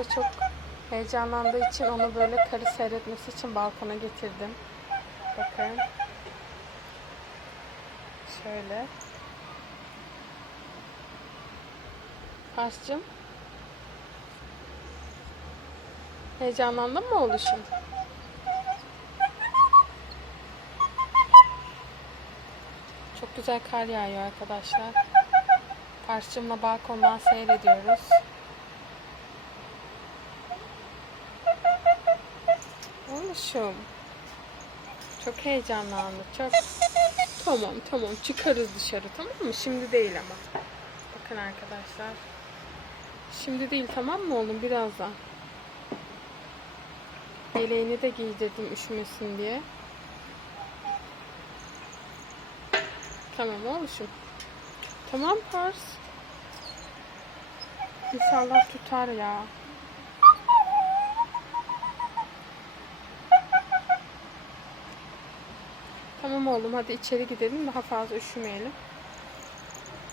da çok heyecanlandığı için onu böyle karı seyretmesi için balkona getirdim. Bakın. Şöyle. Pars'cığım. Heyecanlandın mı oğluşum? Çok güzel kar yağıyor arkadaşlar. Pars'cığımla balkondan seyrediyoruz. Oğluşum. Çok heyecanlandı. Çok. Tamam tamam çıkarız dışarı tamam mı? Şimdi değil ama. Bakın arkadaşlar. Şimdi değil tamam mı oğlum? Birazdan. Yeleğini de giydirdim üşümesin diye. Tamam oğluşum. Tamam Pars. İnşallah tutar ya. Tamam oğlum hadi içeri gidelim daha fazla üşümeyelim.